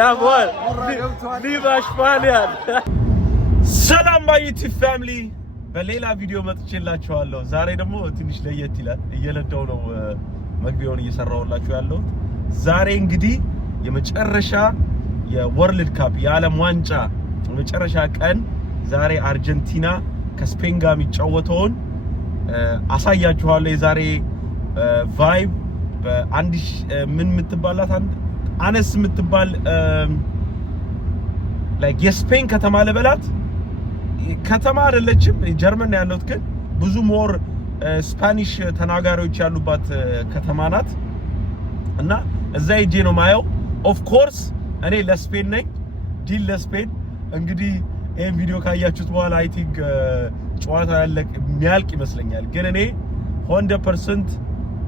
jawohl. Lieber Spanier. ሰላም ባይቲ ፋሚሊ በሌላ ቪዲዮ መጥቼላችኋለሁ። ዛሬ ደግሞ ትንሽ ለየት ይላል። እየለዳው ነው መግቢያውን እየሰራሁላችሁ ያለው። ዛሬ እንግዲህ የመጨረሻ የወርልድ ካፕ የዓለም ዋንጫ የመጨረሻ ቀን ዛሬ አርጀንቲና ከስፔን ጋር የሚጫወተውን አሳያችኋለሁ። የዛሬ ቫይብ በአንድ ምን የምትባላት አነስ የምትባል ላይክ የስፔን ከተማ ለበላት ከተማ አይደለችም፣ ጀርመን ያለውት ግን ብዙ ሞር ስፓኒሽ ተናጋሪዎች ያሉባት ከተማ ናት እና እዛ ሄጄ ነው ማየው። ኦፍ ኮርስ እኔ ለስፔን ነኝ፣ ዲል ለስፔን። እንግዲህ ይሄን ቪዲዮ ካያችሁት በኋላ አይ ቲንክ ጨዋታ የሚያልቅ ይመስለኛል። ግን እኔ 100%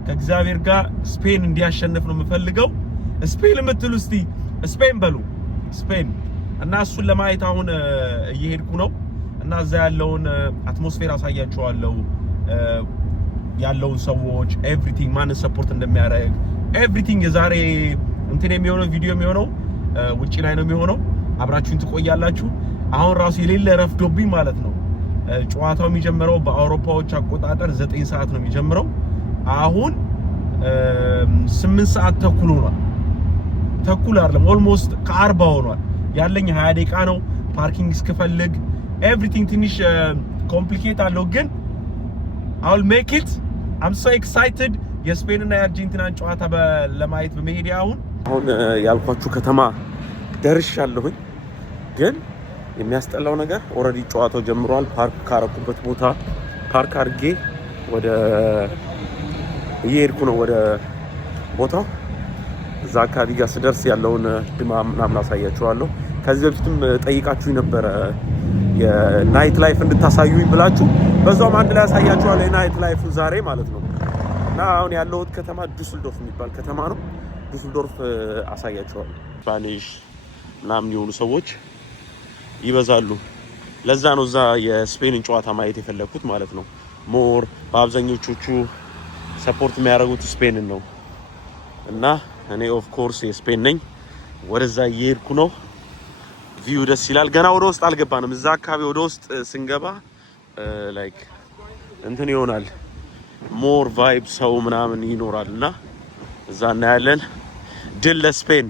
ከእግዚአብሔር ጋር ስፔን እንዲያሸንፍ ነው የምፈልገው። ስፔን የምትሉ እስቲ ስፔን በሉ፣ ስፔን። እና እሱን ለማየት አሁን እየሄድኩ ነው እና እዛ ያለውን አትሞስፌር አሳያችኋለሁ። ያለውን ሰዎች ኤቭሪቲንግ ማን ሰፖርት እንደሚያደርግ ኤቭሪቲንግ። የዛሬ እንትን የሚሆነው ቪዲዮ የሚሆነው ውጪ ላይ ነው የሚሆነው። አብራችሁን ትቆያላችሁ። አሁን ራሱ የሌለ ረፍዶብኝ ማለት ነው። ጨዋታው የሚጀምረው በአውሮፓዎች አቆጣጠር 9 ሰዓት ነው የሚጀምረው። አሁን 8 ሰዓት ተኩል ሆኗል። ተኩል አይደለም ኦልሞስት ከ40 ሆኗል። ያለኝ 20 ደቂቃ ነው። ፓርኪንግ እስክፈልግ ኤቭሪቲንግ ትንሽ ኮምፕሊኬት አለው፣ ግን I'll make it. I'm so excited የስፔን እና የአርጀንቲናን ጨዋታ ለማየት በመሄድ አሁን ያልኳችሁ ከተማ ደርሻለሁኝ። ግን የሚያስጠላው ነገር ኦሬዲ ጨዋታው ጀምሯል። ፓርክ ካረኩበት ቦታ ፓርክ አድርጌ ወደ እየሄድኩ ነው ወደ ቦታው። እዛ አካባቢ ጋር ስደርስ ያለውን ድማም ምናምን አሳያችኋለሁ። ከዚህ በፊትም ጠይቃችሁኝ ነበረ የናይት ላይፍ እንድታሳዩኝ ብላችሁ፣ በዛውም አንድ ላይ አሳያችኋለሁ የናይት ላይፍ ዛሬ ማለት ነው። እና አሁን ያለሁት ከተማ ዱስልዶርፍ የሚባል ከተማ ነው። ዱስልዶርፍ አሳያችኋለሁ። ስፓኒሽ ምናምን የሆኑ ሰዎች ይበዛሉ። ለዛ ነው እዛ የስፔንን ጨዋታ ማየት የፈለኩት ማለት ነው። ሞር በአብዛኞቹ ሰፖርት የሚያደርጉት ስፔንን ነው እና እኔ ኦፍ ኮርስ የስፔን ነኝ። ወደዛ እየሄድኩ ነው። ቪው ደስ ይላል። ገና ወደ ውስጥ አልገባንም። እዛ አካባቢ ወደ ውስጥ ስንገባ ላይክ እንትን ይሆናል፣ ሞር ቫይብ ሰው ምናምን ይኖራልና እዛ እናያለን። ድል ለስፔን።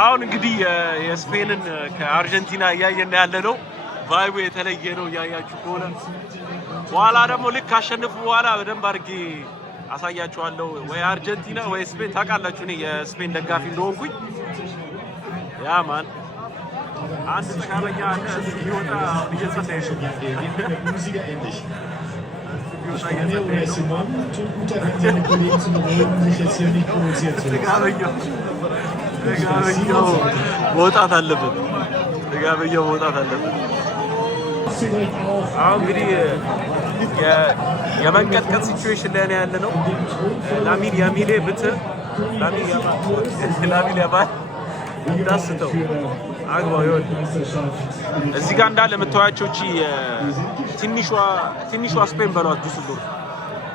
አሁን እንግዲህ የስፔንን ከአርጀንቲና እያየን ያለ ነው። ቫይቡ የተለየ ነው እያያችሁ ከሆነ። በኋላ ደግሞ ልክ ካሸነፉ በኋላ በደንብ አድርጌ አሳያችኋለሁ። ወይ አርጀንቲና ወይ ስፔን። ታውቃላችሁ እኔ የስፔን ደጋፊ እንደሆንኩኝ። ያ ማን አንድ ተቃበኛ አለ ይወጣ እየጸለየ ነው። መውጣት አለበት። ተጋበኛው መውጣት አለበት። አሁን እንግዲህ የመንቀጥቀጥ ሲቹዌሽን ላይ ነው ያለነው። ላሚን ያማል ዳስተው አግባው ይወል እዚህ ጋር እንዳለ የምታዩአቸው እቺ ትንሿ ስፔን በሏት ዱስልዶርፍ።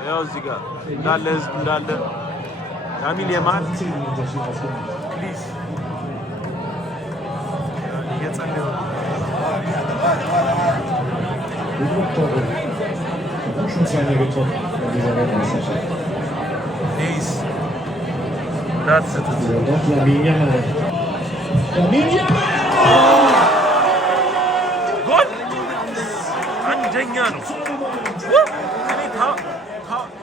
ያው እዚህ ጋር እንዳለ ህዝብ እንዳለ ላሚን ያማል ፕሊዝ እየጸለዩ Please. That's it. Gol! አንደኛ ነው።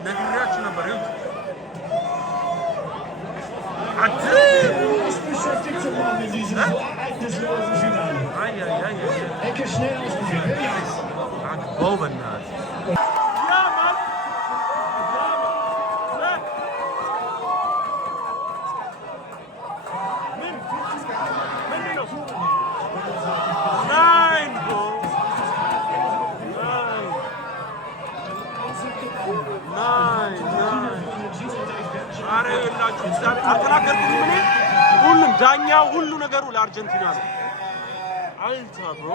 ነግሬያችሁ ነበር። ሁሉም ዳኛው ሁሉ ነገሩ ለአርጀንቲና ነው። አልታ ብሮ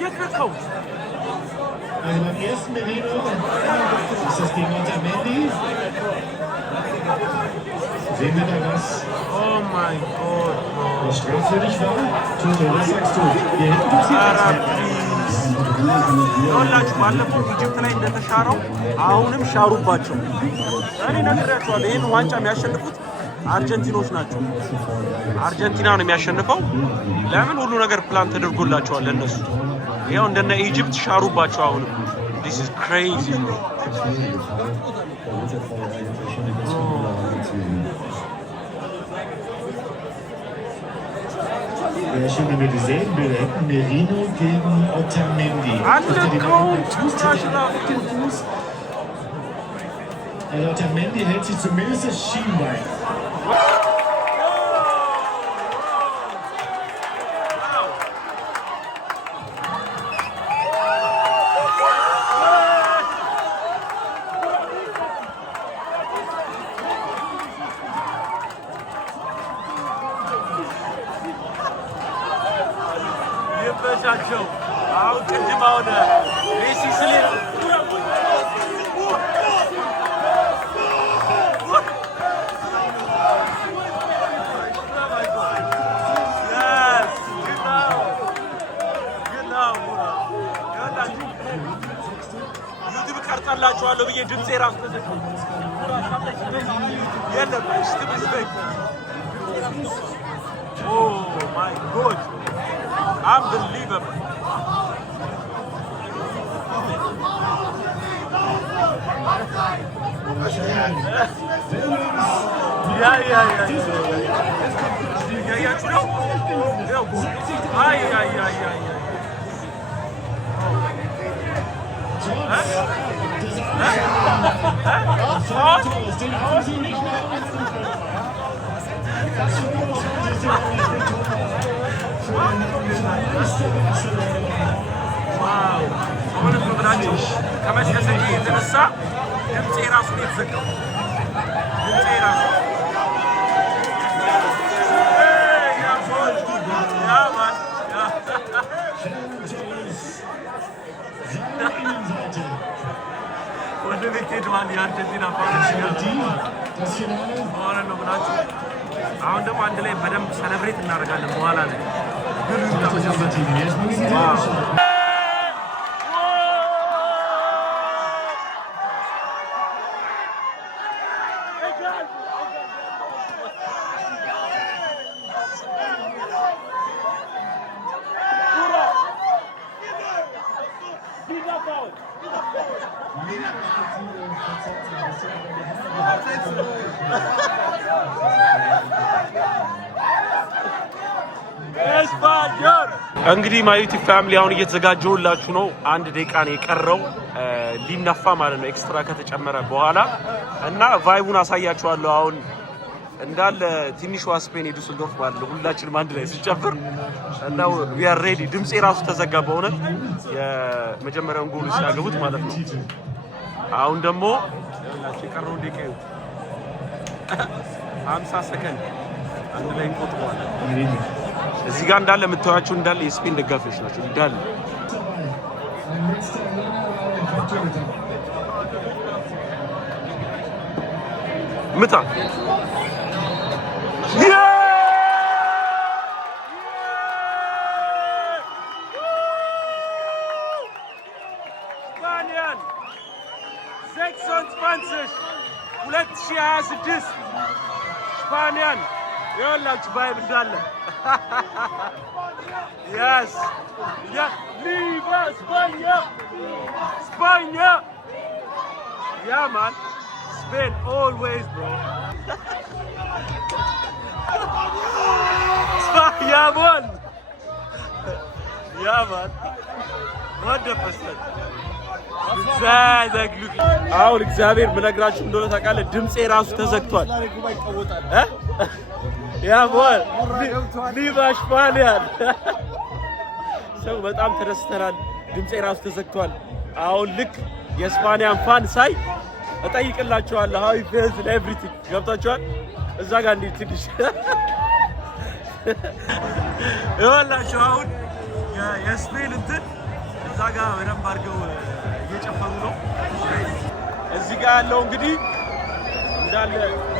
የት ነው? Also beim ersten Merino ist das gegen Otamendi. Sehen wir da was? Oh mein Gott. Was strafwürdig war? Toto, was sagst du? Hier hinten passiert ይኸውላችሁ ባለፈው ኢጅፕት ላይ እንደተሻረው አሁንም ሻሩባቸው። እኔ ነግሬያቸዋለሁ ይህን ዋንጫ የሚያሸንፉት አርጀንቲኖች ናቸው። አርጀንቲና ነው የሚያሸንፈው። ለምን ሁሉ ነገር ፕላን ተደርጎላቸዋል ለነሱ። ይኸው እንደነ ኢጅፕት ሻሩባቸው አሁንም። This is crazy. Ja, schön, wenn wir dieselben Bilder hätten. Merino gegen Otamendi. Also Otamendi hält sich zumindest das Schienbein. Show. How can you about Messi Salim? Yes, genau. YouTube kartarlaችኋለሁ ብዬ ድምጼ ራስ ተዘግቶ የለም respect. Oh my God. Unbelievable. Yeah. ዋው አሁን ፕሮግራማችን ከመሸሰኝ የተነሳ ድምጼ ራሱ የተዘጋው ድምጼ ራሱ ወደ ቤት ሄደዋል። የአርጀንቲና አሁን ደግሞ አንድ ላይ በደንብ ሰለብሬት እናደርጋለን በኋላ ላይ እንግዲህ ማዩቲ ፋሚሊ አሁን እየተዘጋጀውላችሁ ነው። አንድ ደቂቃ ነው የቀረው ሊነፋ ማለት ነው ኤክስትራ ከተጨመረ በኋላ እና ቫይቡን አሳያችኋለሁ። አሁን እንዳለ ትንሿ ስፔን ዱስልዶርፍ ባለው ሁላችንም አንድ ላይ ሲጨፍር እና we are ready። ድምጼ ራሱ ተዘጋ በእውነት የመጀመሪያውን ጎል ሲያገቡት ማለት ነው። አሁን ደግሞ የቀረው ደቂቃ 50 ሰከንድ አንድ ላይ እንቆጥረዋለን። እዚህ ጋር እንዳለ የምታዩአቸው እንዳለ የስፔን ደጋፊዎች ናቸው እንዳለ ምታ ስፓኒያን 2026 ስፓኒያን ይኸውላችሁ ባይብ እንዳለ yes viva España yeah man Spain always bro España won yeah man 100% አሁን እግዚአብሔር ምነግራችሁ እንደሆነ ታውቃለህ ድምጼ ራሱ ተዘግቷል ያ ቦል ቪቫ ስፓኒያን ሰው በጣም ተደስተናል። ድምጼ ራሱ ተዘግቷል። አሁን ልክ የስፓኒያን ፋን ሳይ እጠይቅላችኋለሁ how he feels and everything ገብታችኋል። እዛ ጋር እንዴት ትንሽ ይኸውላችሁ አሁን የስፔን እንትን እዛ እዛ ጋር በደንብ አድርገው እየጨፈሩ ነው። እዚህ ጋር ያለው እንግዲህ እንዳለ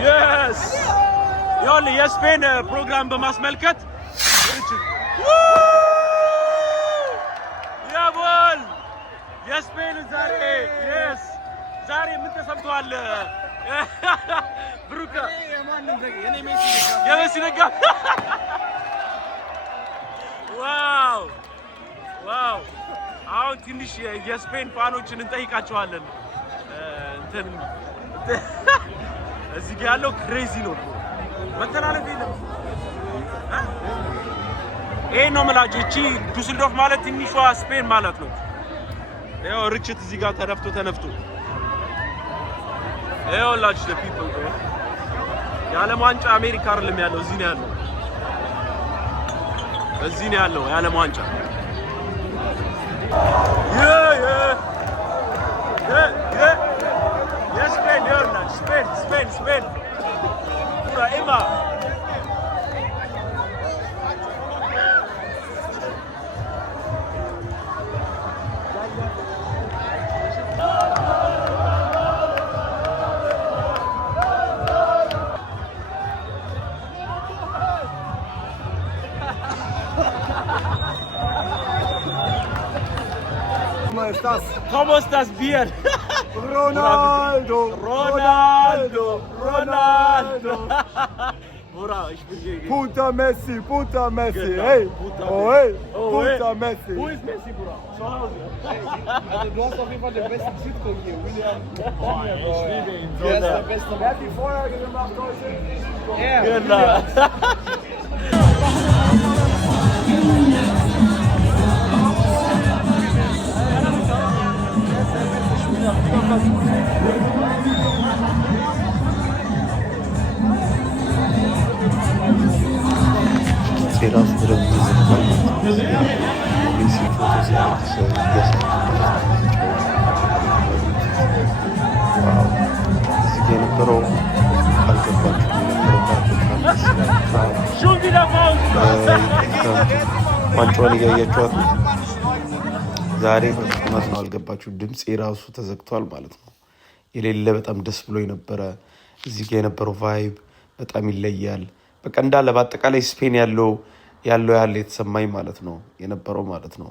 የስ ይኸውልህ የስፔን ፕሮግራም በማስመልከት ያቦል የስፔን ዛሬ ምን ተሰምቷል? ብሩካ የሜሲ ደጋፊ ዋው አሁን ትንሽ የስፔን ፋኖችን እንጠይቃቸዋለን። እንትን እዚህ ጋር ያለው ክሬዚ ነው። መተላለፍ የለም። ይሄ ነው የምላችሁ። እቺ ዱስልዶርፍ ማለት ትንሿ ስፔን ማለት ነው። ያው ርችት እዚህ ጋር ተነፍቶ ይኸውላችሁ ለፒፕል የዓለም ዋንጫ አሜሪካ አይደለም ያለው፣ እዚህ ነው ያለው። እዚህ ነው ያለው የዓለም ዋንጫ። የስፔን ይኸውላችሁ ስፔን ኢማ ¿Cómo estás? Bien. Ronaldo. Bora, ich bin hier. Punta Messi. Genau. Hey. Punta hey. Oh, Punta hey. Messi. Wo ist Messi, Bruder? Zu Hause. Also, du hast auf jeden Fall den besten Südkoch hier, William. Ich liebe ihn so. Der ist der beste. Wer hat die Vorlage gemacht heute? Er. Genau. ራሱ በደንብ ተዘግቷል። ሜሲ ፎቶ ሲያነሳ እዚህ ጋ የነበረው ዋንጫውን እያያችኋት ዛሬ በፍጥነት ነው። አልገባችሁ? ድምፄ ራሱ ተዘግቷል ማለት ነው። የሌለ በጣም ደስ ብሎ የነበረ እዚህ ጋ የነበረው ቫይብ በጣም ይለያል። በቃ እንዳለ በአጠቃላይ ስፔን ያለው የተሰማኝ ማለት ነው የነበረው ማለት ነው።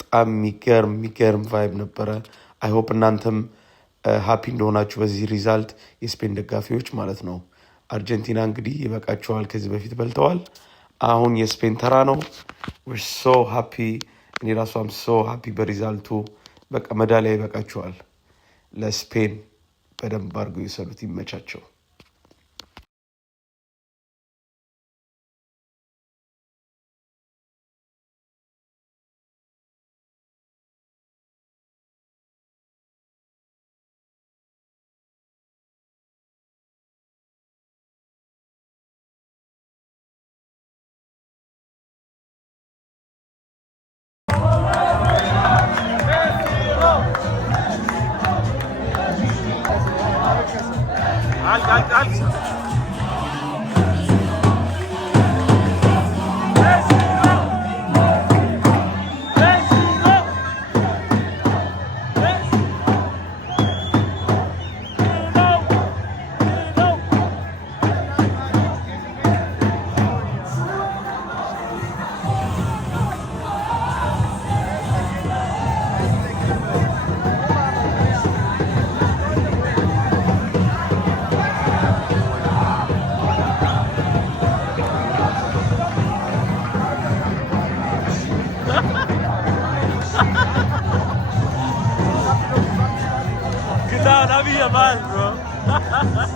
በጣም የሚገርም ቫይብ ነበረ። አይ ሆፕ እናንተም ሃፒ እንደሆናችሁ በዚህ ሪዛልት የስፔን ደጋፊዎች ማለት ነው። አርጀንቲና እንግዲህ ይበቃቸዋል፣ ከዚህ በፊት በልተዋል። አሁን የስፔን ተራ ነው። we're so happy እኔ ራሱ am so happy በሪዛልቱ። በቃ ሜዳሊያ ይበቃቸዋል። ለስፔን በደንብ አድርገው ይሰሩት፣ ይመቻቸው። Al. La via mal, bro.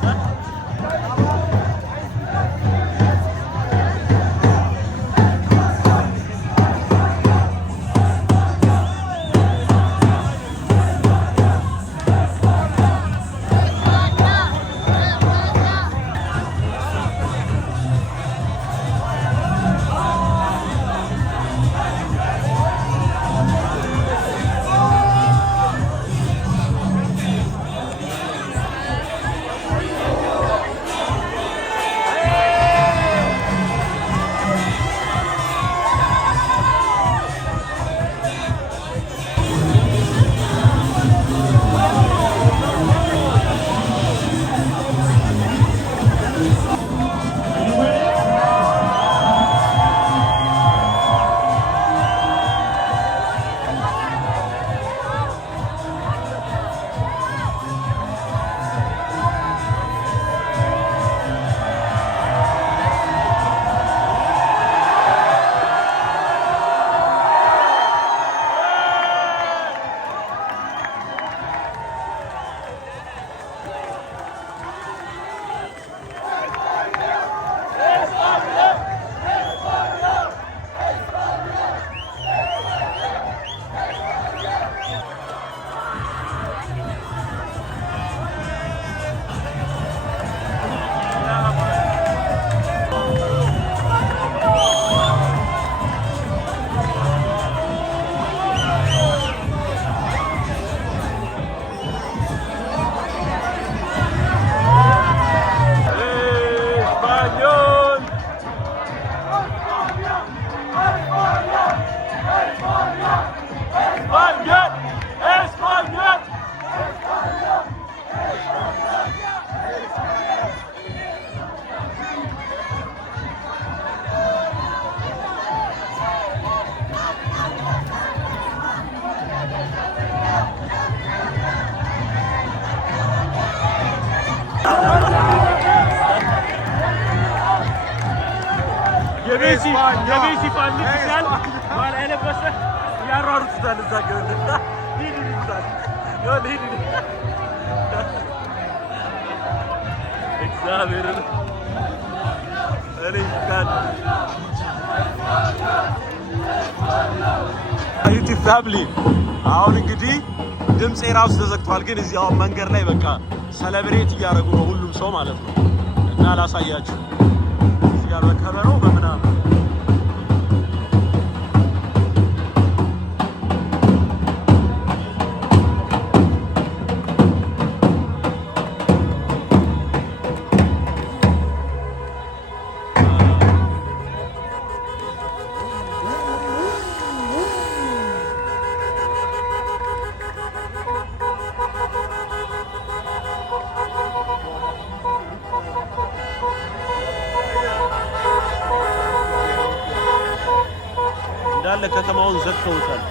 የሜሲ ፋን ይችላል ማለት አይነበሰ ያሯሩታል እዛ ጋር ሂድ ይላል ሂድ እግዚአብሔር እኔ ካን ዩቲዩብ ፋሚሊ አሁን እንግዲህ ድምጼ ራሱ ተዘግቷል፣ ግን እዚህ አሁን መንገድ ላይ በቃ ሰለብሬት እያደረጉ ነው ሁሉም ሰው ማለት ነው። እና ላሳያችሁ እዚህ ጋር በከበሮ በምናምን እንዳለ ከተማውን ዘግተውታል።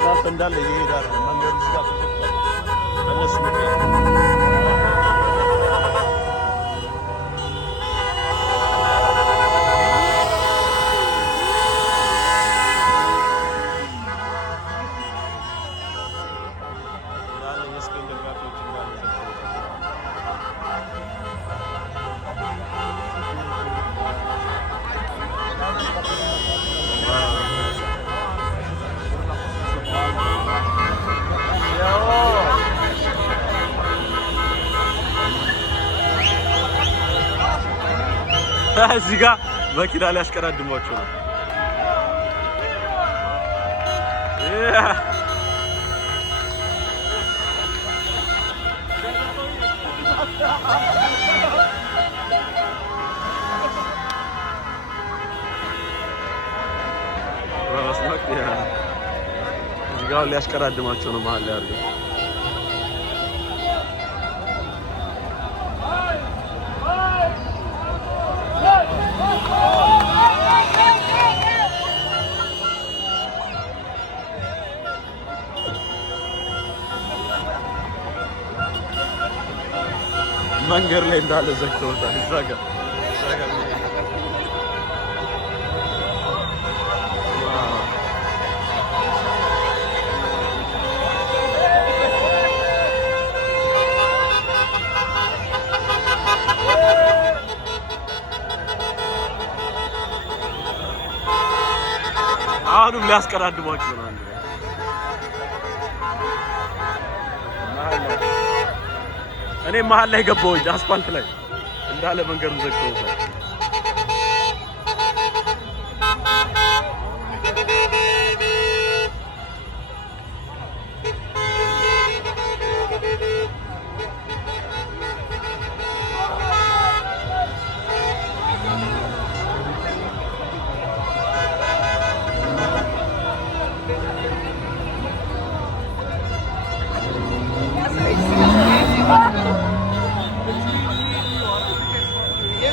ራስ እንዳለ ይሄዳል መንገዱ እዚህ ጋር ተዘግቷል። በእነሱ ምክንያት እንዳለ የስፔን ደጋፊዎች እንዳለ ዘግተውታል። እዚህ ጋር መኪና ላይ ያሽቀዳድሟቸው ነው። እዚህ ጋር ሊያሽቀዳድማቸው ነው መሀል ላይ አድርገው መንገድ ላይ እንዳለ ዘግተውታል። እዛ ጋር አሁንም ሊያስቀዳድሟቸው ነው። እኔ መሀል ላይ ገባሁኝ አስፋልት ላይ እንዳለ መንገዱን ዘግተውታል።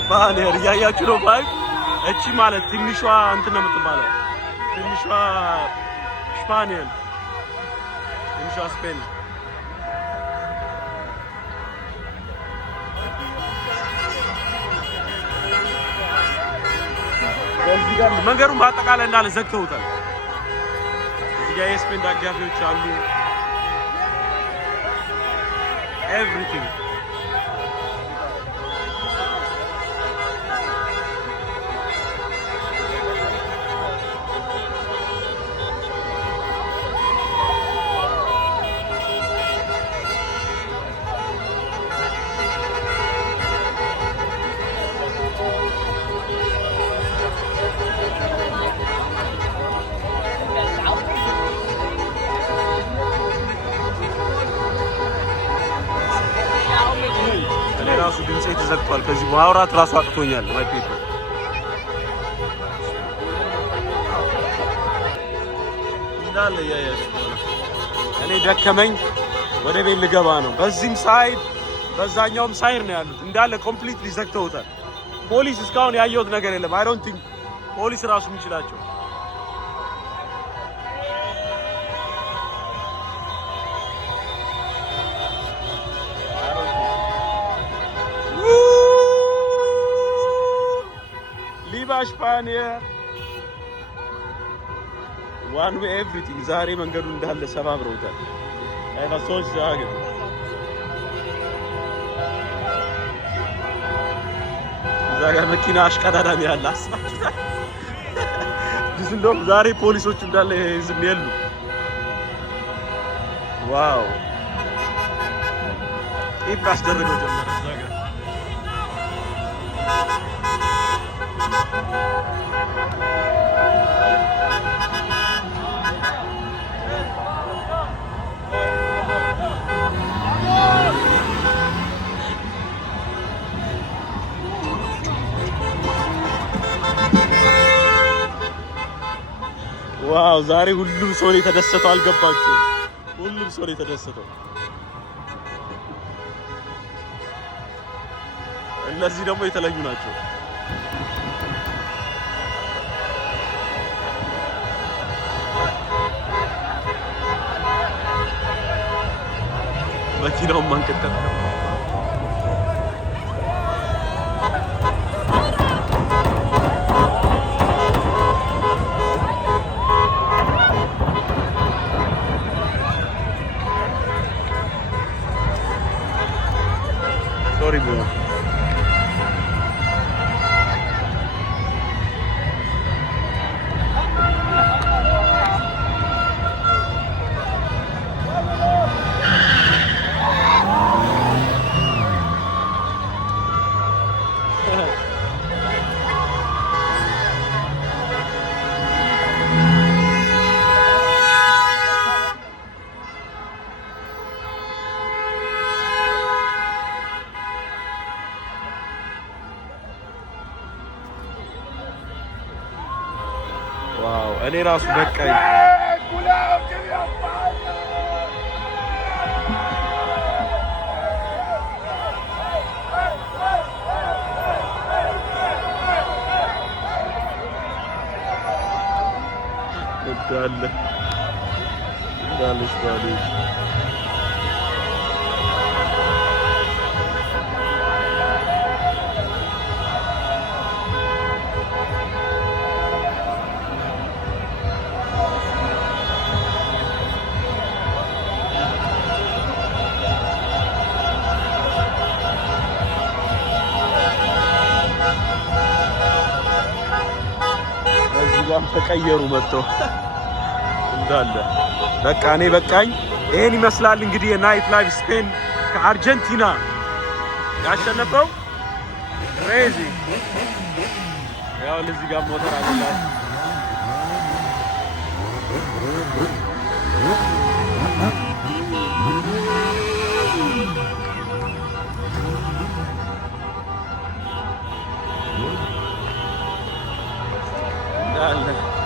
ባነር ያያችሁ ነው ባይ እቺ ማለት ትንሿ እንትን ነው የምትባለው ትንሿ ስፓኒል ትንሿ ስፔን እዚህ ጋር መንገዱን በአጠቃላይ እንዳለ ዘግተውታል። እዚህ ጋር የስፔን ደጋፊዎች አሉ። ኤቭሪቲንግ ራሱ ድምጼ ተዘግቷል። ከዚህ ማውራት ራሱ አቅቶኛል። ማይ ፒፕል እንዳለ ያያችሁ እኔ ደከመኝ ወደ ቤት ልገባ ነው። በዚህም ሳይድ በዛኛውም ሳይድ ነው ያሉት እንዳለ ኮምፕሊትሊ ዘግተውታል። ፖሊስ እስካሁን ያየሁት ነገር የለም። አይ ዶንት ቲንክ ፖሊስ ራሱ የሚችላቸው Spanier. One way everything. ዛሬ መንገዱ እንዳለ ሰባብረውታል። አይና ሰዎች ዛገ ዛጋ መኪና አሽቀዳዳሚ ያለ አስባችሁታል? እንደውም ዛሬ ፖሊሶቹ እንዳለ ዝም ያሉ። ዋው ኢፍ አስደረገው ጀመረ ዛጋ ዋው ዛሬ ሁሉም ሰው የተደሰተው አልገባችሁም? ሁሉም ሰው የተደሰተው። እነዚህ ደግሞ የተለዩ ናቸው። መኪናውን ማንቀጥቀጥ ነው። Sorry bro. ዋው እኔ ራሱ በቃኝ። እንዳለ ስፓኒሽ ተቀየሩ መጥተው እንዳለ በቃ እኔ በቃኝ። ይሄን ይመስላል እንግዲህ የናይት ላይፍ ስፔን ከአርጀንቲና ያሸነፈው ክሬዚ። ያው ለዚህ ጋር ሞተር አለ እንዳለ